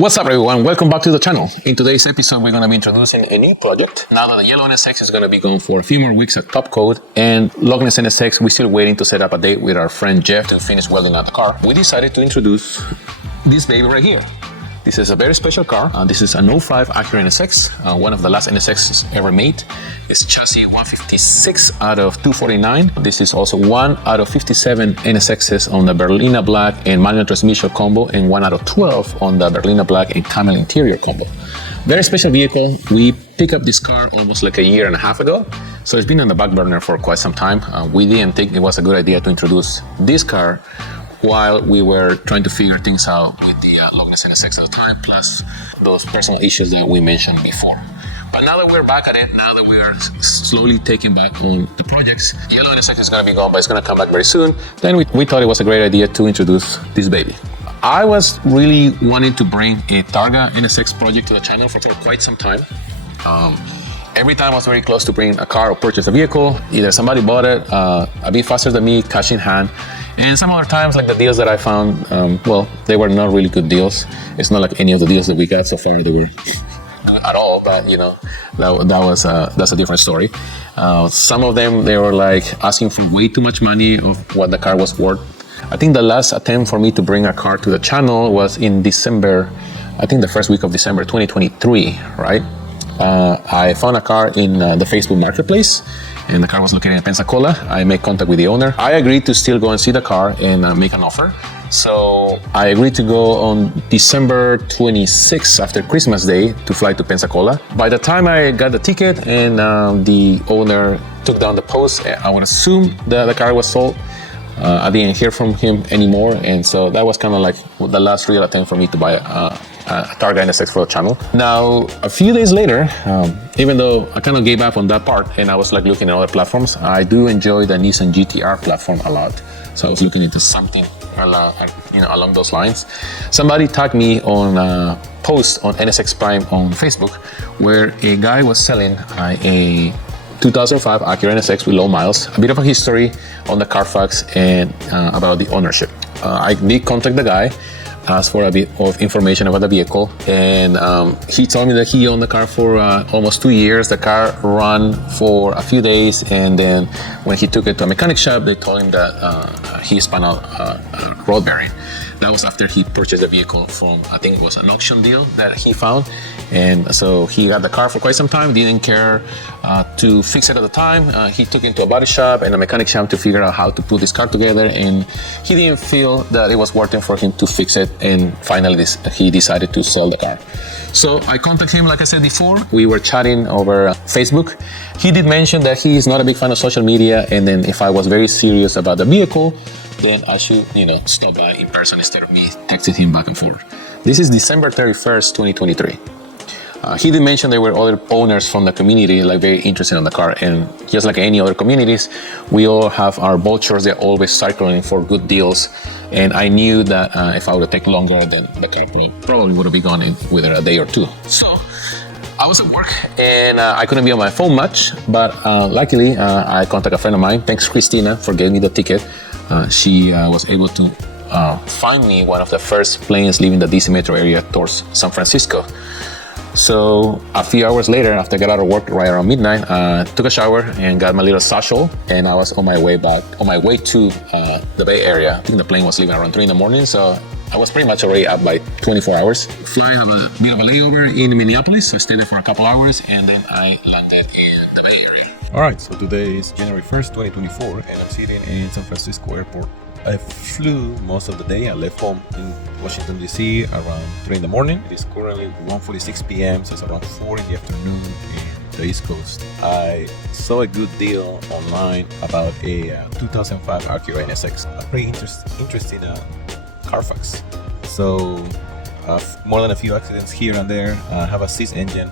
What's up everyone, welcome back to the channel. In today's episode we're going to be introducing a new project. Now that the yellow NSX is going to be going for a few more weeks at top coat and Logness NSX, we're still waiting to set up a date with our friend Jeff to finish welding out the car. We decided to introduce this baby right here. This is a very special car. This is an 05 Acura NSX, one of the last NSXs ever made. It's chassis 156 out of 249. This is also 1 out of 57 NSXs on the Berlina Black and manual transmission combo, and 1 out of 12 on the Berlina Black and Camel interior combo. Very special vehicle. We picked up this car almost like a year and a half ago, so it's been on the back burner for quite some time. We didn't think it was a good idea to introduce this car while we were trying to figure things out with the Logness NSX at the time, plus those personal issues that we mentioned before. But now that we're back at it, now that we are slowly taking back on the projects, yellow NSX is going to be gone, but it's going to come back very soon. Then we thought it was a great idea to introduce this baby. I was really wanting to bring a Targa NSX project to the channel for quite some time. Every time I was very close to bringing a car or purchase a vehicle, either somebody bought it a bit faster than me, cash in hand, and some other times, like the deals that I found, well, they were not really good deals. It's not like any of the deals that we got so far they were at all, but you know, that's a different story. Some of them, they were like asking for way too much money of what the car was worth. I think the last attempt for me to bring a car to the channel was in December, I think the first week of December 2023, right? I found a car in the Facebook Marketplace, and the car was located in Pensacola. I made contact with the owner. I agreed to still go and see the car and make an offer. So I agreed to go on December 26th after Christmas Day to fly to Pensacola. By the time I got the ticket and the owner took down the post, I would assume that the car was sold. I didn't hear from him anymore, and so that was kind of like the last real attempt for me to buy a Targa NSX for the channel. Now, a few days later, even though I kind of gave up on that part and I was like looking at other platforms, I do enjoy the Nissan GT-R platform a lot. So I was looking into something along those lines. Somebody tagged me on a post on NSX Prime on Facebook where a guy was selling a 2005 Acura NSX with low miles, a bit of a history on the Carfax and about the ownership. I did contact the guy, asked for a bit of information about the vehicle, and he told me that he owned the car for almost 2 years. The car ran for a few days, and then when he took it to a mechanic shop, they told him that he spun out a road bearing. That was after he purchased the vehicle from, I think it was an auction deal that he found. And so he had the car for quite some time, didn't care to fix it at the time. He took it to a body shop and a mechanic shop to figure out how to put this car together, and he didn't feel that it was worth it for him to fix it, and finally he decided to sell the car. So I contacted him, like I said before. We were chatting over Facebook. He did mention that he is not a big fan of social media, and then if I was very serious about the vehicle, then I should, stop by in person instead of me texting him back and forth. This is December 31st, 2023. He did mention there were other owners from the community like very interested in the car, and just like any other communities, we all have our vultures. They're always cycling for good deals, and I knew that if I would take longer, then the car probably would have been gone in within a day or two. So I was at work and I couldn't be on my phone much, but luckily I contacted a friend of mine. Thanks, Christina, for getting me the ticket. She was able to find me one of the first planes leaving the DC metro area towards San Francisco. So a few hours later, after I got out of work right around midnight, took a shower and got my little satchel, and I was on my way to the Bay Area. I think the plane was leaving around 3 in the morning, so I was pretty much already up by 24 hours. Flying have a bit of a layover in Minneapolis. I stayed there for a couple hours, and then I landed in the Bay Area. Alright, so today is January 1st, 2024, and I'm sitting in San Francisco Airport. I flew most of the day. I left home in Washington, D.C. around 3 in the morning. It is currently 1:46 p.m., so it's around 4 in the afternoon in the East Coast. I saw a good deal online about a 2005 Acura NSX, a pretty interesting Carfax. So more than a few accidents here and there. I have a seized engine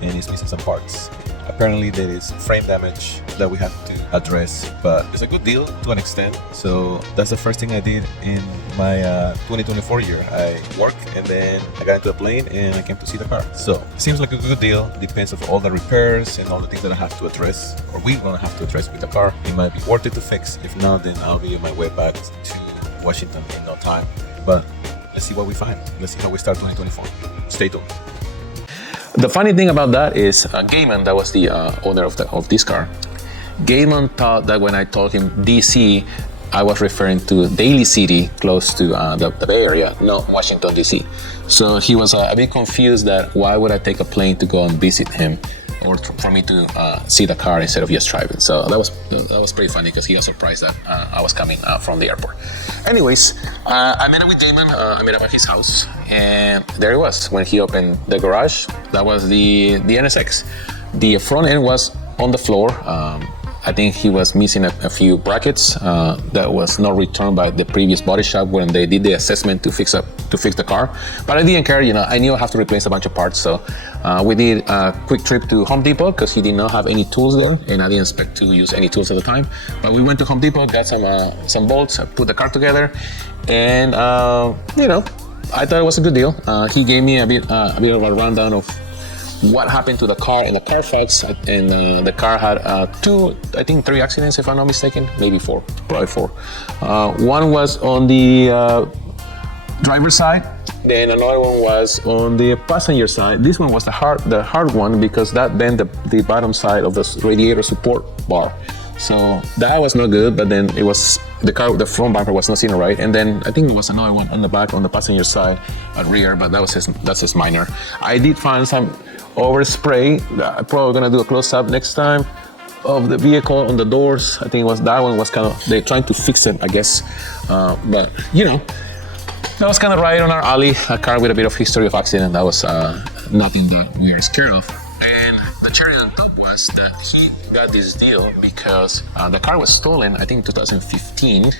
and it's missing some parts. Apparently there is frame damage that we have to address, but it's a good deal to an extent. So that's the first thing I did in my 2024 year. I worked and then I got into a plane and I came to see the car. So it seems like a good deal. Depends on all the repairs and all the things that I have to address, or we're gonna have to address with the car. It might be worth it to fix. If not, then I'll be on my way back to Washington in no time. But let's see what we find. Let's see how we start 2024. Stay tuned. The funny thing about that is Gaiman, that was the owner of this car. Gaiman thought that when I told him DC, I was referring to Daly City, close to the Bay Area, not Washington DC. So he was a bit confused that why would I take a plane to go and visit him, or for me to see the car instead of just driving. So that was pretty funny because he was surprised that I was coming from the airport. Anyways, I met up with Damon. I met up at his house, and there he was when he opened the garage. That was the NSX. The front end was on the floor. I think he was missing a few brackets that was not returned by the previous body shop when they did the assessment to fix the car. But I didn't care, I knew I have to replace a bunch of parts. So we did a quick trip to Home Depot because he did not have any tools there, and I didn't expect to use any tools at the time. But we went to Home Depot, got some bolts, put the car together, and I thought it was a good deal. He gave me a bit of a rundown of what happened to the car in the Carfax, and the car had three accidents, if I'm not mistaken, maybe four, probably four. One was on the driver's side, then another one was on the passenger side. This one was the hard one because that bent the bottom side of the radiator support bar. So that was not good, but then it was the front bumper was not seen right, and then I think it was another one on the back on the passenger side at rear, but that's just minor. I did find some overspray. I'm probably gonna do a close-up next time of the vehicle on the doors. I think that one was kind of, they're trying to fix it, I guess, but that was kind of right on our alley. A car with a bit of history of accident. That was nothing that we are scared of. And the cherry on top was that he got this deal because the car was stolen, I think 2015,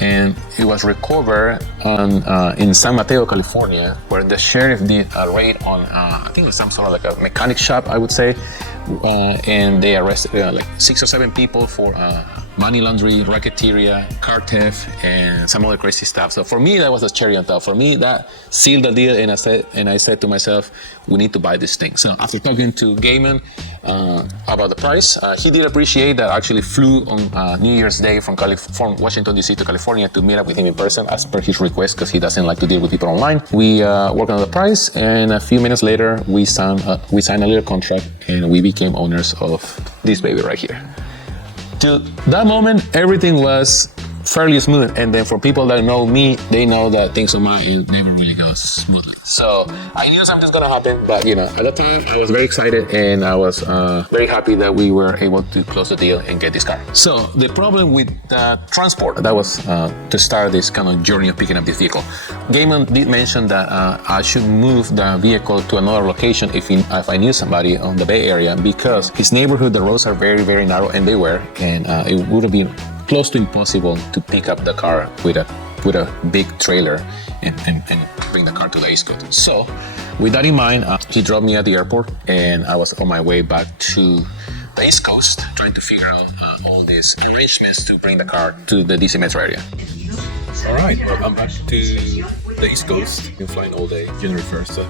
and it was recovered in San Mateo, California, where the sheriff did a raid on, I think it was some sort of like a mechanic shop, I would say, and they arrested like 6 or 7 people for money laundering, racketeering, car theft, and some other crazy stuff. So for me, that was the cherry on top. For me, that sealed the deal, and I said to myself, we need to buy this thing. So after talking to Gaiman about the price, he did appreciate that I actually flew on New Year's Day from Washington DC to California to meet up with him in person as per his request, because he doesn't like to deal with people online. We worked on the price, and a few minutes later, we signed a little contract, and we became owners of this baby right here. Till that moment, everything was fairly smooth, and then for people that know me, they know that things on my end never really go smoothly. So I knew something's gonna happen, but at the time I was very excited, and I was very happy that we were able to close the deal and get this car. So the problem with the transport, that was to start this kind of journey of picking up this vehicle. Gaiman did mention that I should move the vehicle to another location if I knew somebody on the Bay Area, because his neighborhood, the roads are very, very narrow, and they were, and it would have been close to impossible to pick up the car with a big trailer and bring the car to the East Coast. So with that in mind, he dropped me at the airport, and I was on my way back to the East Coast trying to figure out all these arrangements to bring the car to the DC metro area. All right, well, I'm back to the East Coast. Been flying all day, January 1st, so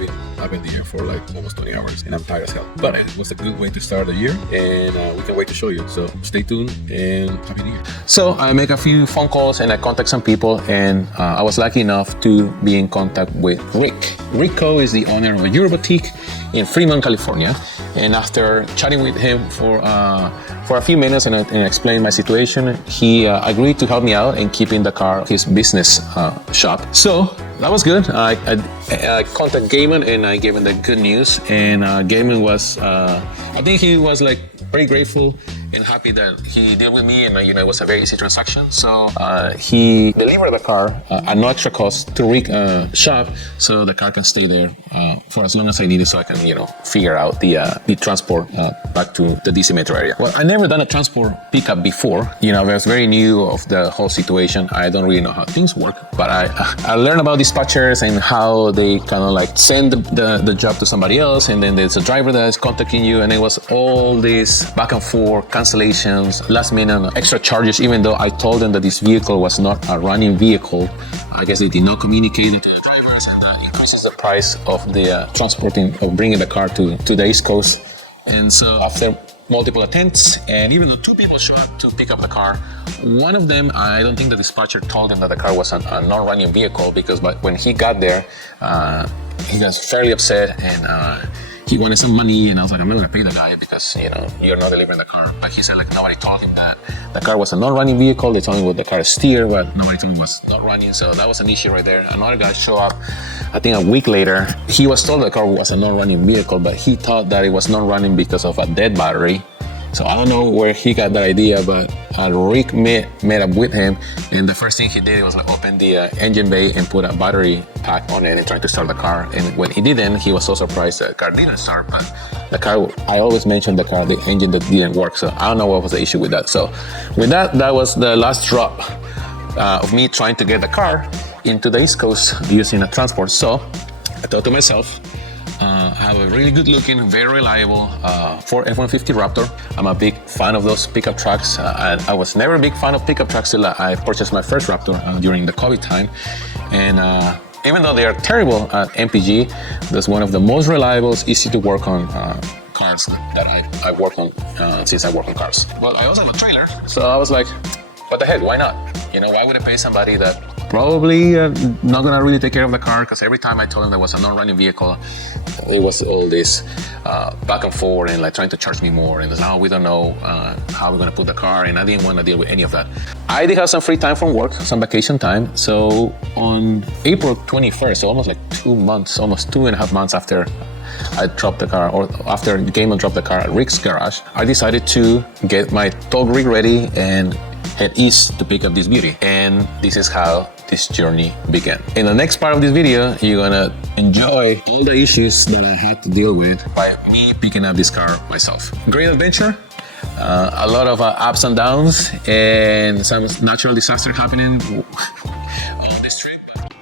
I've been there for like almost 20 hours, and I'm tired as hell. But it was a good way to start the year, and we can't wait to show you. So stay tuned, and Happy New Year. So I make a few phone calls, and I contact some people, and I was lucky enough to be in contact with Rick. Rico is the owner of a Euro boutique in Fremont, California, and after chatting with him for a few minutes and explaining my situation, he agreed to help me out in keeping the car his business shop. So that was good. I contacted Gaiman, and I gave him the good news, and Gaiman was, I think he was like very grateful and happy that he dealt with me, and it was a very easy transaction. So he delivered the car at no extra cost to Rick's shop, so the car can stay there for as long as I need it, so I can figure out the transport back to the DC metro area. Well, I never done a transport pickup before. I was very new of the whole situation. I don't really know how things work, but I learned about dispatchers and how they kind of like send the job to somebody else, and then there's a driver that is contacting you, and it was all this back and forth, cancellations, last minute extra charges, even though I told them that this vehicle was not a running vehicle. I guess they did not communicate it to the drivers, and that increases the price of the transporting, of bringing the car to the East Coast. And so after multiple attempts, and even though 2 people showed up to pick up the car, one of them, I don't think the dispatcher told him that the car was a non-running vehicle, because when he got there, he was fairly upset, and he wanted some money, and I was like, I'm not gonna pay the guy because, you know, you're not delivering the car. But he said, like, nobody told him that the car was a non-running vehicle. They told me what the car steered, but nobody told me it was not running. So that was an issue right there. Another guy showed up, I think a week later. He was told the car was a non-running vehicle, but he thought that it was not running because of a dead battery. So I don't know where he got that idea, but Rick met up with him, and the first thing he did was like open the engine bay and put a battery pack on it and tried to start the car. And when he didn't, he was so surprised that the car didn't start. But the car, I always mention the car, the engine that didn't work. So I don't know what was the issue with that. So with that was the last drop of me trying to get the car into the East Coast using a transport. So I thought to myself, I have a really good looking, very reliable Ford F-150 Raptor. I'm a big fan of those pickup trucks. I was never a big fan of pickup trucks till I purchased my first Raptor during the COVID time. And even though they are terrible at MPG, that's one of the most reliable, easy to work on cars that I work on since I work on cars. But I also have a trailer, so I was like, what the heck, why not? You know, why would I pay somebody that probably not gonna really take care of the car? Because every time I told him there was a non-running vehicle, it was all this back and forth and like trying to charge me more, and now we don't know how we're gonna put the car, and I didn't want to deal with any of that. I did have some free time from work, some vacation time, so on April 21st, so almost like 2 months, almost 2.5 months after I dropped the car, or after Camel dropped the car at Rick's garage, I decided to get my tow rig ready and head east to pick up this beauty. And this is how this journey began. In the next part of this video, you're gonna enjoy all the issues that I had to deal with by me picking up this car myself. Great adventure, a lot of ups and downs, and some natural disaster happening on this trip.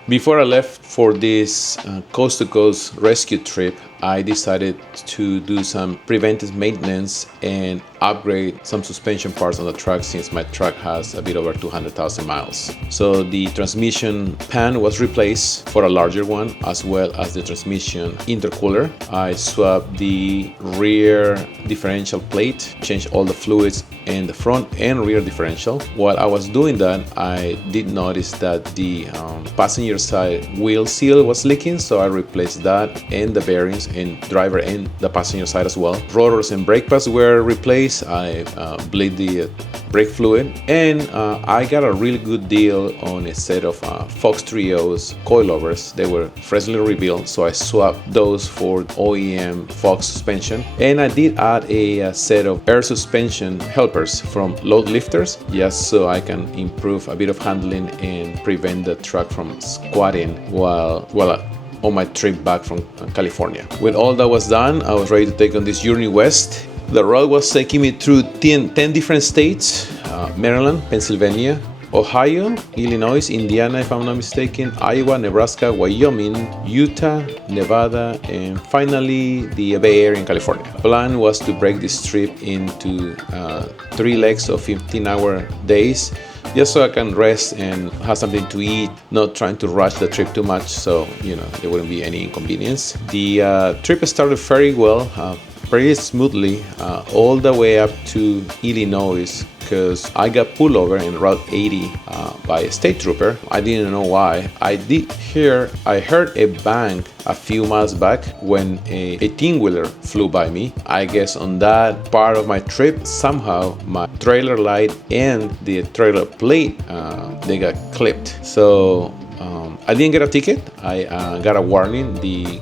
Before I left for this coast-to-coast rescue trip, I decided to do some preventive maintenance and upgrade some suspension parts on the truck, since my truck has a bit over 200,000 miles. So the transmission pan was replaced for a larger one, as well as the transmission intercooler. I swapped the rear differential plate, changed all the fluids in the front and rear differential. While I was doing that, I did notice that the passenger side wheel seal was leaking, so I replaced that and the bearings in driver and the passenger side as well. Rotors and brake pads were replaced. I bleed the brake fluid, and I got a really good deal on a set of Fox Trios coilovers. They were freshly rebuilt, so I swapped those for OEM Fox suspension, and I did add a set of air suspension helpers from load lifters, just so I can improve a bit of handling and prevent the truck from squatting while on my trip back from California. When all that was done, I was ready to take on this journey west. The road was taking me through 10 different states: Maryland, Pennsylvania, Ohio, Illinois, Indiana, if I'm not mistaken, Iowa, Nebraska, Wyoming, Utah, Nevada, and finally the Bay Area in California. The plan was to break this trip into 3 legs of 15-hour days, just so I can rest and have something to eat, not trying to rush the trip too much, so there wouldn't be any inconvenience. The trip started very well, pretty smoothly, all the way up to Illinois, because I got pulled over in Route 80 by a state trooper. I didn't know why. I heard a bang a few miles back when a 18-wheeler flew by me. I guess on that part of my trip, somehow my trailer light and the trailer plate, they got clipped. So I didn't get a ticket. I got a warning. The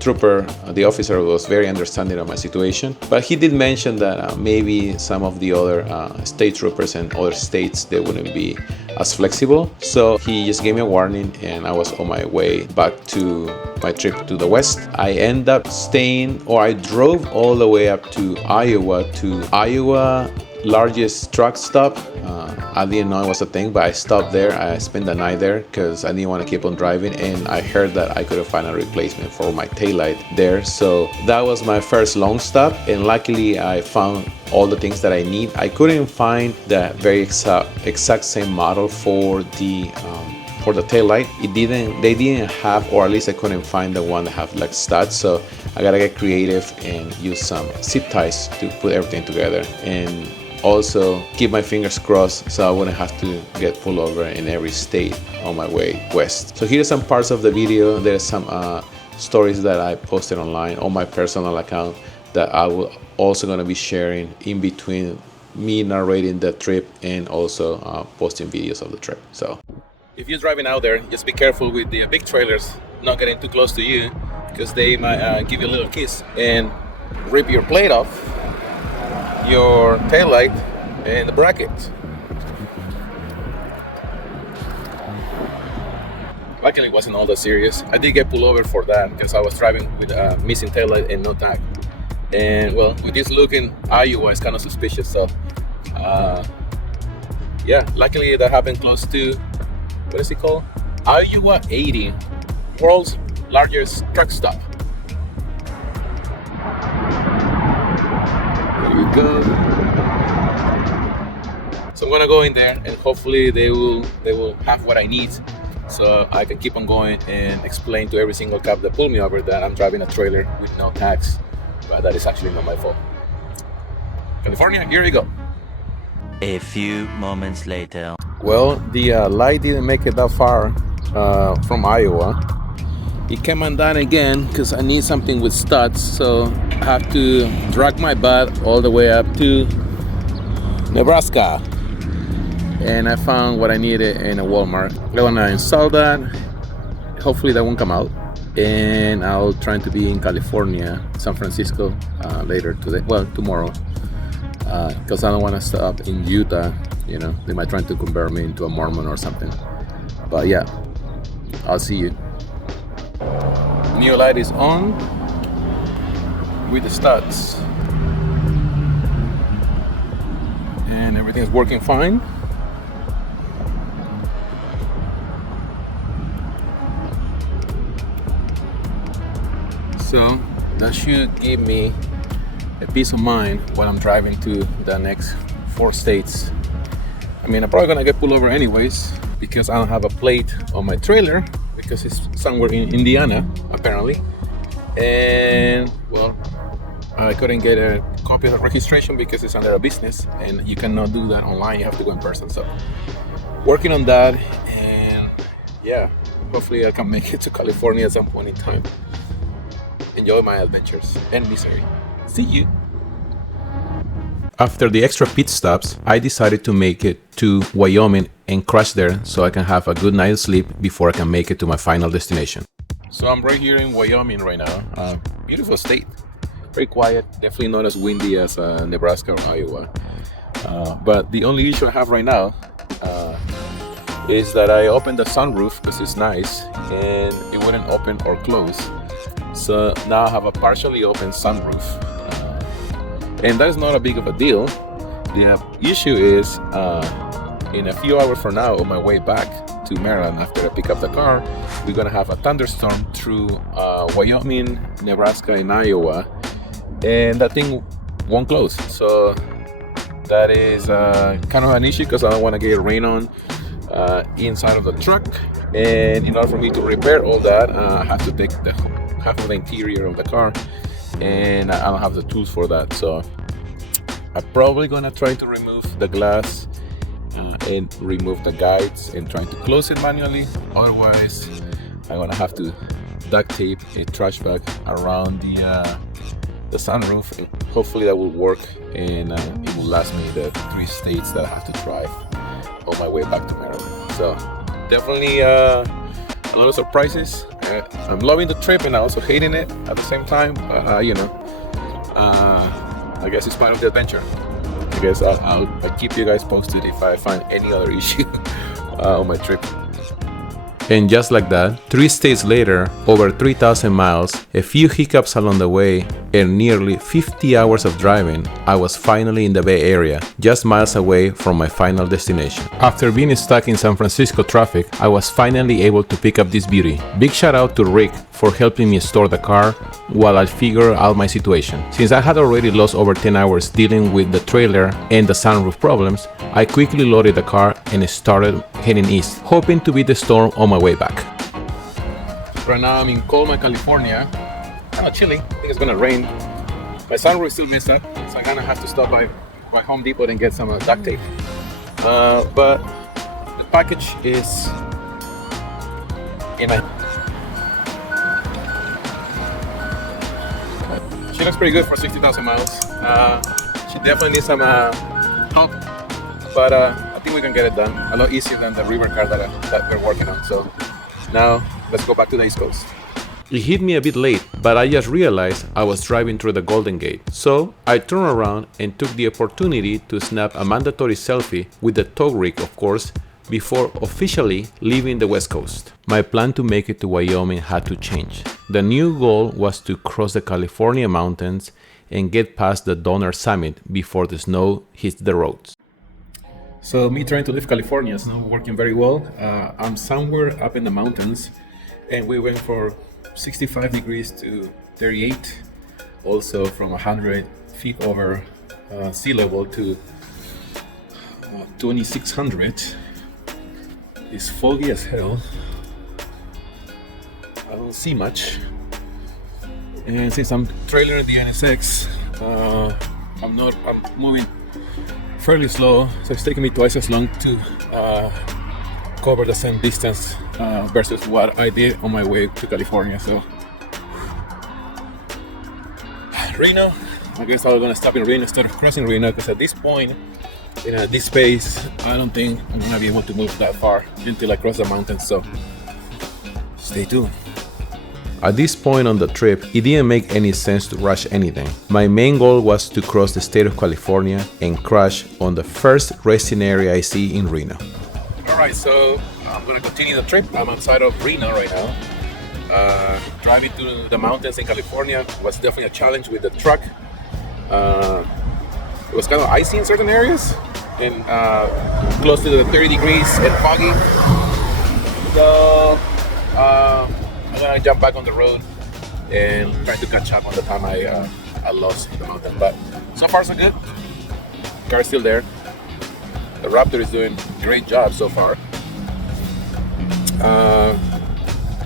trooper, the officer, was very understanding of my situation, but he did mention that maybe some of the other state troopers in other states, they wouldn't be as flexible. So he just gave me a warning, and I was on my way back to my trip to the west. I ended up I drove all the way up to Iowa largest truck stop. I didn't know it was a thing, but I stopped there. I spent the night there because I didn't want to keep on driving, and I heard that I couldn't find a replacement for my taillight there. So that was my first long stop, and luckily I found all the things that I need. I couldn't find the very exact same model for the for the tail light, they didn't have, or at least I couldn't find the one that have like studs. So I gotta get creative and use some zip ties to put everything together, and also keep my fingers crossed so I wouldn't have to get pulled over in every state on my way west. So here's some parts of the video. There's some stories that I posted online on my personal account that I will also going to be sharing in between me narrating the trip and also posting videos of the trip. So if you're driving out there, just be careful with the big trailers not getting too close to you, because they might give you a little kiss and rip your plate off, your tail light, and the bracket. Luckily it wasn't all that serious. I did get pulled over for that because I was driving with a missing tail light and no tag. And well, with this look in Iowa, it's kind of suspicious. So yeah, luckily that happened close to, what is it called? Iowa 80, world's largest truck stop. Here we go. So I'm gonna go in there and hopefully they will have what I need, so I can keep on going and explain to every single cop that pulled me over that I'm driving a trailer with no tags, but that is actually not my fault. California, here we go. A few moments later. Well, the light didn't make it that far from Iowa. It came undone again because I need something with studs, so I have to drag my butt all the way up to Nebraska. And I found what I needed in a Walmart. I'm gonna install that. Hopefully that won't come out. And I'll try to be in California, San Francisco later today. Well, tomorrow. Because I don't want to stop in Utah. You know, they might try to convert me into a Mormon or something. But yeah, I'll see you. New light is on with the studs. And everything's working fine. So that should give me a peace of mind while I'm driving to the next 4 states. I mean, I'm probably gonna get pulled over anyways because I don't have a plate on my trailer because it's somewhere in Indiana apparently. And well, I couldn't get a copy of the registration because it's under a business and you cannot do that online, you have to go in person. So working on that, and yeah, hopefully I can make it to California at some point in time. Enjoy my adventures and misery. See you. After the extra pit stops, I decided to make it to Wyoming and crash there so I can have a good night's sleep before I can make it to my final destination. So I'm right here in Wyoming right now. Beautiful state, very quiet, definitely not as windy as Nebraska or Iowa. But the only issue I have right now is that I opened the sunroof because it's nice and it wouldn't open or close. So now I have a partially open sunroof. And that is not a big of a deal. The issue is in a few hours from now on my way back to Maryland after I pick up the car, we're gonna have a thunderstorm through Wyoming, Nebraska, and Iowa, and that thing won't close. So that is kind of an issue because I don't want to get rain on inside of the truck. And in order for me to repair all that, I have to take the half of the interior of the car, and I don't have the tools for that. So I'm probably gonna try to remove the glass and remove the guides and try to close it manually. Otherwise, I'm gonna have to duct tape a trash bag around the sunroof, and hopefully that will work, and it will last me the 3 states that I have to drive on my way back to Maryland. So definitely a lot of surprises. I'm loving the trip and also hating it at the same time. You know, I guess it's part of the adventure. I guess I'll keep you guys posted if I find any other issue on my trip. And just like that, 3 states later, over 3,000 miles, a few hiccups along the way, and nearly 50 hours of driving, I was finally in the Bay Area, just miles away from my final destination. After being stuck in San Francisco traffic, I was finally able to pick up this beauty. Big shout out to Rick for helping me store the car while I figure out my situation. Since I had already lost over 10 hours dealing with the trailer and the sunroof problems, I quickly loaded the car and started heading east, hoping to beat the storm on my way back. Right now I'm in Colma, California. Kind of chilly. I think it's gonna rain. My sunroof is still messed up, so I'm gonna have to stop by Home Depot and get some duct tape. But the package is in my. She looks pretty good for 60,000 miles. She definitely needs some help, but I think we can get it done a lot easier than the river car that we're working on. So now let's go back to the East Coast. It hit me a bit late, but I just realized I was driving through the Golden Gate. So I turned around and took the opportunity to snap a mandatory selfie with the tow rig, of course, before officially leaving the West Coast. My plan to make it to Wyoming had to change. The new goal was to cross the California mountains and get past the Donner Summit before the snow hits the roads. So me trying to leave California is not working very well. I'm somewhere up in the mountains, and we went for 65 degrees to 38, also from 100 feet over sea level to 2600. It's foggy as hell. I don't see much, and since I'm trailering the NSX, I'm moving fairly slow, so it's taking me twice as long to cover the same distance versus what I did on my way to California. So Reno, I guess I'm gonna stop in Reno instead of crossing Reno, because at this point, at this pace, I don't think I'm gonna be able to move that far until I cross the mountains. So stay tuned. At this point on the trip, it didn't make any sense to rush anything. My main goal was to cross the state of California and crash on the first resting area I see in Reno. Alright, so I'm gonna continue the trip. I'm outside of Reno right now. Driving through the mountains in California was definitely a challenge with the truck. It was kind of icy in certain areas and close to the 30 degrees and foggy. So I'm gonna jump back on the road and try to catch up on the time I lost in the mountain. But so far so good. Car's still there. The Raptor is doing a great job so far.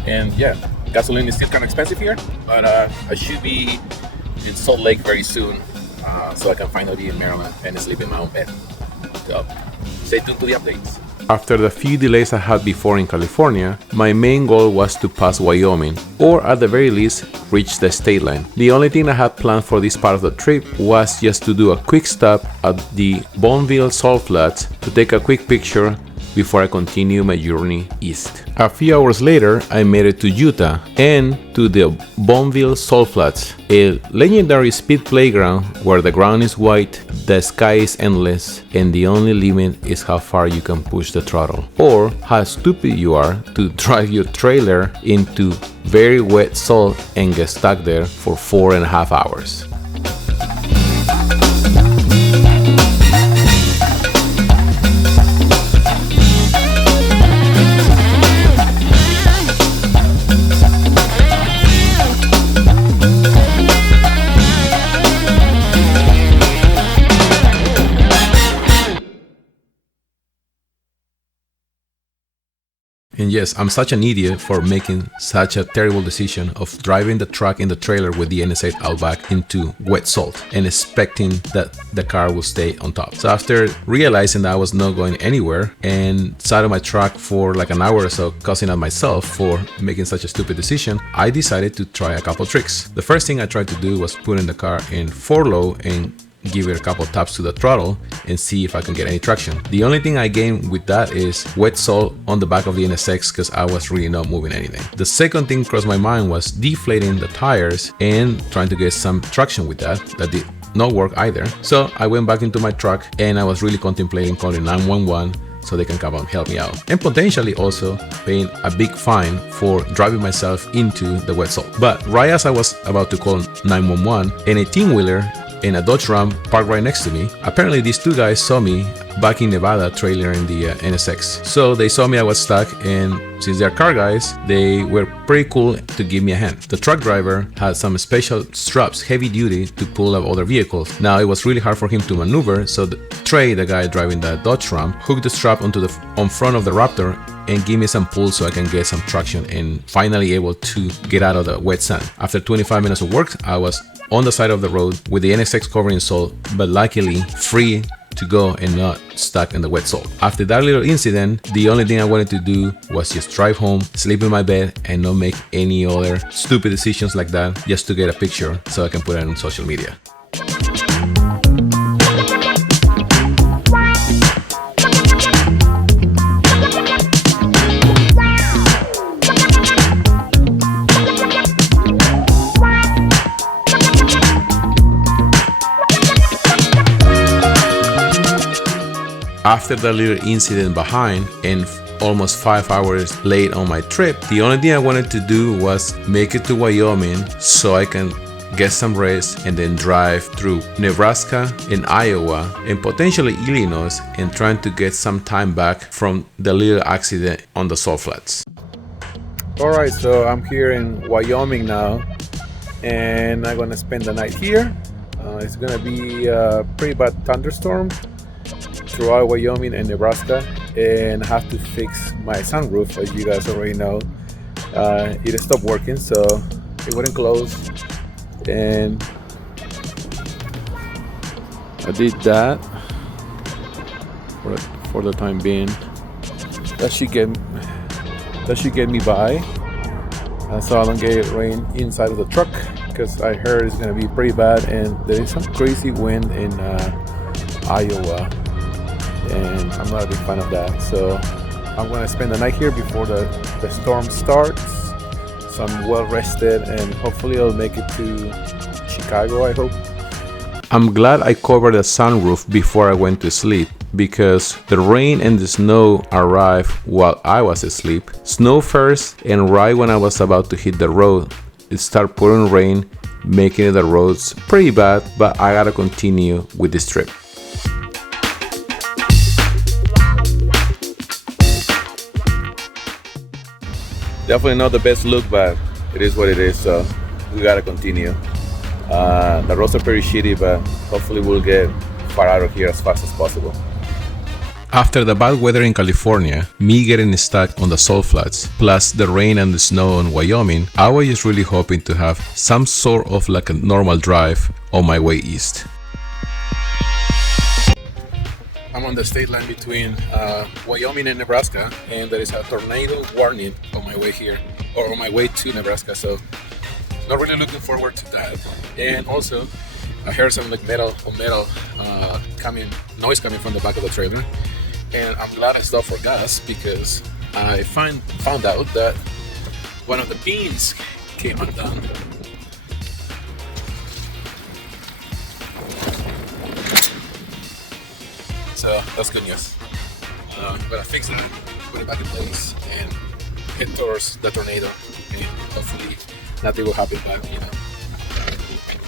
And yeah, gasoline is still kind of expensive here, but I should be in Salt Lake very soon, so I can finally be in Maryland and sleep in my own bed. So stay tuned to the updates. After the few delays I had before in California, my main goal was to pass Wyoming, or at the very least, reach the state line. The only thing I had planned for this part of the trip was just to do a quick stop at the Bonneville Salt Flats to take a quick picture before I continue my journey east. A few hours later, I made it to Utah and to the Bonneville Salt Flats, a legendary speed playground where the ground is white, the sky is endless, and the only limit is how far you can push the throttle, or how stupid you are to drive your trailer into very wet salt and get stuck there for 4.5 hours. And yes, I'm such an idiot for making such a terrible decision of driving the truck in the trailer with the NSX out back into wet salt and expecting that the car will stay on top. So after realizing that I was not going anywhere and sat on my truck for like an hour or so cussing at myself for making such a stupid decision, I decided to try a couple tricks. The first thing I tried to do was put in the car in 4-low and give it a couple taps to the throttle and see if I can get any traction. The only thing I gained with that is wet salt on the back of the NSX because I was really not moving anything. The second thing crossed my mind was deflating the tires and trying to get some traction with that. That did not work either. So I went back into my truck and I was really contemplating calling 911 so they can come and help me out, and potentially also paying a big fine for driving myself into the wet salt. But right as I was about to call 911, an 18-wheeler and a Dodge Ram parked right next to me. Apparently these two guys saw me back in Nevada trailering the NSX. So they saw me I was stuck, and since they're car guys, they were pretty cool to give me a hand. The truck driver had some special straps, heavy duty, to pull up other vehicles. Now it was really hard for him to maneuver, so Trey, the guy driving the Dodge Ram, hooked the strap onto on front of the Raptor and give me some pull so I can get some traction and finally able to get out of the wet sand. After 25 minutes of work, I was on the side of the road with the NSX covering salt, but luckily free to go and not stuck in the wet salt. After that little incident, the only thing I wanted to do was just drive home, sleep in my bed, and not make any other stupid decisions like that, just to get a picture so I can put it on social media. After that little incident behind and almost 5 hours late on my trip, the only thing I wanted to do was make it to Wyoming so I can get some rest and then drive through Nebraska and Iowa and potentially Illinois and trying to get some time back from the little accident on the Salt Flats. Alright, so I'm here in Wyoming now and I'm gonna spend the night here. It's gonna be a pretty bad thunderstorm throughout Wyoming and Nebraska, and I have to fix my sunroof, as you guys already know. It stopped working, so it wouldn't close, and I did that for the time being. That should get me by, so I don't get rain inside of the truck, because I heard it's gonna be pretty bad, and there is some crazy wind in Iowa. And I'm not a big fan of that, so I'm gonna spend the night here before the storm starts, so I'm well rested and hopefully I'll make it to Chicago, I hope. I'm glad I covered the sunroof before I went to sleep, because the rain and the snow arrived while I was asleep. Snow first, and right when I was about to hit the road, it started pouring rain, making the roads pretty bad, but I gotta continue with this trip. Definitely not the best look, but it is what it is, so we gotta continue. The roads are pretty shitty, but hopefully we'll get far out of here as fast as possible. After the bad weather in California, me getting stuck on the Salt Flats, plus the rain and the snow in Wyoming, I was just really hoping to have some sort of like a normal drive on my way east. I'm on the state line between Wyoming and Nebraska, and there is a tornado warning on my way here, or on my way to Nebraska, so not really looking forward to that. And also, I heard some like metal noise coming from the back of the trailer, and I'm glad I stopped for gas because I found out that one of the pins came undone. So that's good news. I'm gonna fix that, put it back in place, and head towards the tornado. And hopefully nothing will happen, but you know,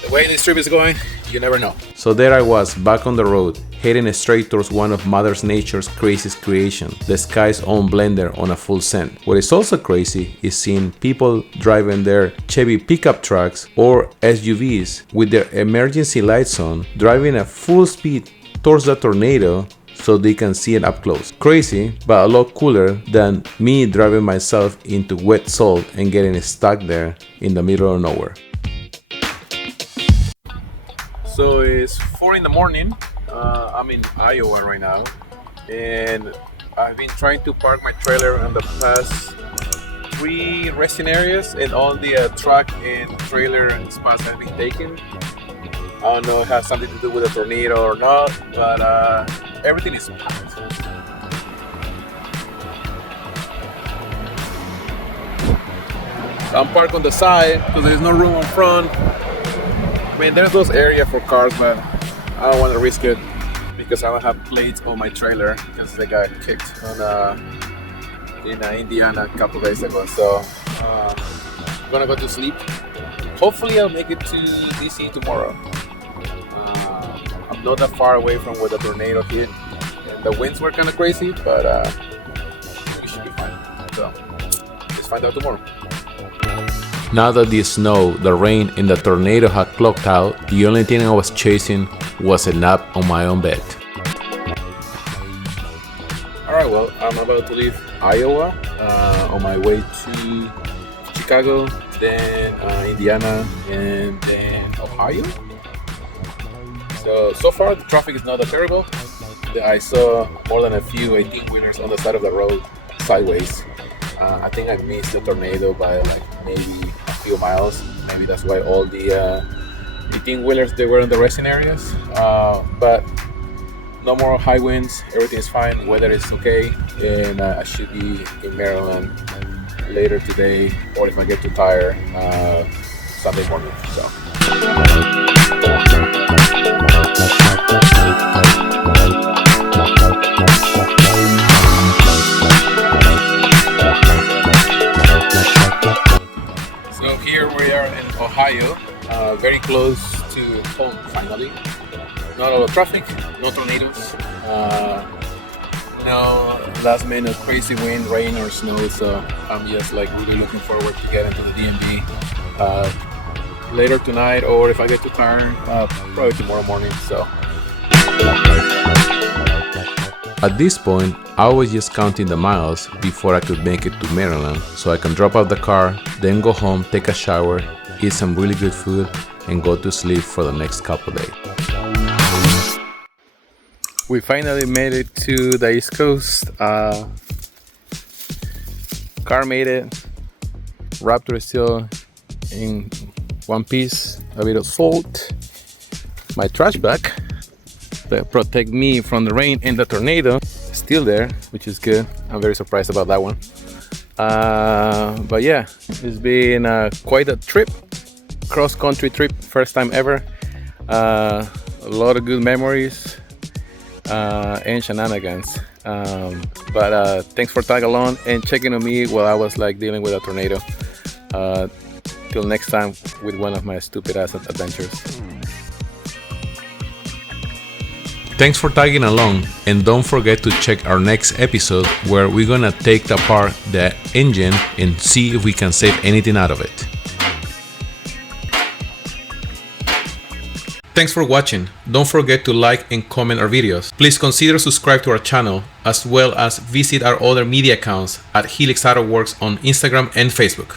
the way this trip is going, you never know. So there I was, back on the road, heading straight towards one of Mother Nature's craziest creation, the sky's own blender on a full send. What is also crazy is seeing people driving their Chevy pickup trucks or SUVs with their emergency lights on, driving at full speed towards the tornado so they can see it up close. Crazy, but a lot cooler than me driving myself into wet salt and getting stuck there in the middle of nowhere. So it's 4 in the morning. I'm in Iowa right now, and I've been trying to park my trailer in the past 3 resting areas, and all the truck and trailer spots have been taken. I don't know if it has something to do with the tornado or not, but everything is packed. I'm parked on the side because there's no room in front. I mean, there's those areas for cars, but I don't want to risk it because I don't have plates on my trailer because they got kicked in Indiana a couple days ago. So I'm gonna go to sleep. Hopefully I'll make it to DC tomorrow. I'm not that far away from where the tornado hit, and and the winds were kind of crazy, but we should be fine. So let's find out tomorrow. Now that the snow, the rain, and the tornado had clocked out, the only thing I was chasing was a nap on my own bed. Alright, well, I'm about to leave Iowa on my way to Chicago, then Indiana, and then Ohio. So far the traffic is not that terrible. I saw more than a few 18-wheelers on the side of the road sideways. I think I missed the tornado by like maybe a few miles. Maybe that's why all the 18-wheelers, they were in the resting areas. But no more high winds, everything is fine, weather is okay, and I should be in Maryland later today, or if I get too tired, Sunday morning. So. So here we are in Ohio, very close to home finally. Not a lot of traffic, no tornadoes, no last minute crazy wind, rain or snow, so I'm just like really looking forward to getting to the DMV later tonight, or if I get too tired, probably tomorrow morning. So at this point, I was just counting the miles before I could make it to Maryland, so I can drop off the car, then go home, take a shower, eat some really good food, and go to sleep for the next couple days. we finally made it to the East Coast. Car made it. Raptor is still in one piece, a bit of salt. My trash bag that protect me from the rain and the tornado is still there, which is good. I'm very surprised about that one. But yeah, it's been quite a trip, cross-country trip, first time ever. A lot of good memories and shenanigans. But thanks for tagging along and checking on me while I was like dealing with a tornado. Till next time with one of my stupid ass adventures. Thanks for tagging along, and don't forget to check our next episode where we're gonna take apart the engine and see if we can save anything out of it. Thanks for watching. Don't forget to like and comment our videos. Please consider subscribe to our channel, as well as visit our other media accounts at Helix Auto Works on Instagram and Facebook.